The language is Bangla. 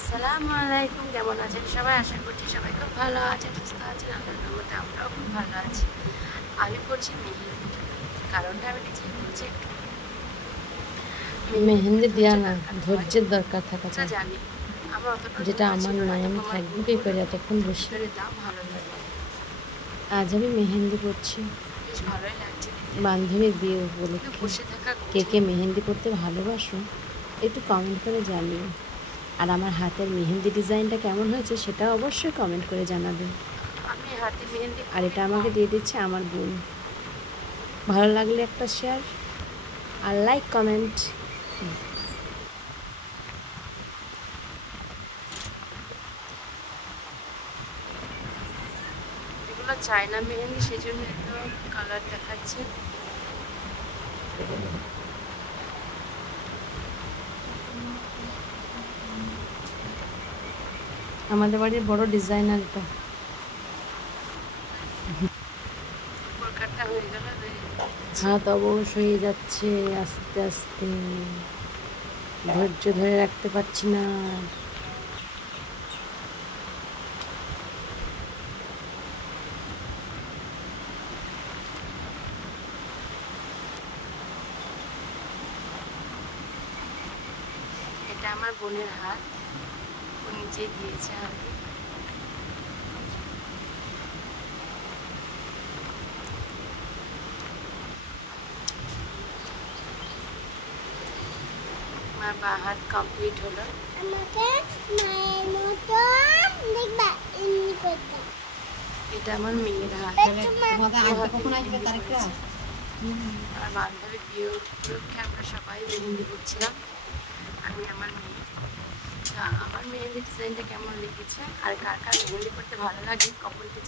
আসসালামু আলাইকুম, কেমন আছেন সবাই? আশা করছি সবাই খুব ভালো আছেন, সুস্থ আছেন। আল্লাহর মধ্যে আমরাও খুব ভালো আছি। আমি পড়ছি মেহেন্দি, কারণটা আমি নিজেই বলছি। একটু মেহেন্দি দেওয়া না, ধৈর্যের দরকার থাকা চাই, জানি আমার অতটা যেটা আমার নাই। আমি থাকবো কি করে এতক্ষণ বসে? দাম ভালো লাগে। আজ আমি মেহেন্দি পড়ছি, বেশ ভালোই লাগছে দেখতে। বান্ধবীর বিয়ে উপলক্ষে। বসে থাকা কে কে মেহেন্দি পড়তে ভালোবাসো একটু কমেন্ট করে জানিও, আর আমার হাতের মেহেন্দি ডিজাইনটা কেমন হয়েছে সেটা অবশ্যই কমেন্ট করে জানাবে। আমি হাতে মেহেন্দি, আর এটা আমাকে দিয়ে দিচ্ছে আমার বোন। ভালো লাগলে একটা শেয়ার আর লাইক কমেন্ট। এগুলো চায়না মেহেন্দি, সেই জন্য তো কালার দেখাচ্ছে। আমাদের বাড়ির বড় ডিজাইনার এটা। হয়ে গেল, হাত অবশ হয়ে যাচ্ছে আস্তে আস্তে, ধৈর্য ধরে রাখতে পারছি না। এটা আমার বোনের হাত, ও নিজে দিয়েছে হাতে। আমার বা হাত কমপ্লিট হলো। আমাকে মায়ের মতো দেখবা এমনি করতে। এটা আমার মেয়ের হাত। কখন আসবে তারিখটা? আমার বান্ধবীর বিয়ে উপলক্ষে আমরা সবাই মেহেন্দি করছিলাম, আমি আমার মেয়ে। তা আমার মেহেন্দি ডিজাইনটা কেমন লেগেছে আর কার কার মেহেন্দি করতে ভালো লাগে কমেন্টে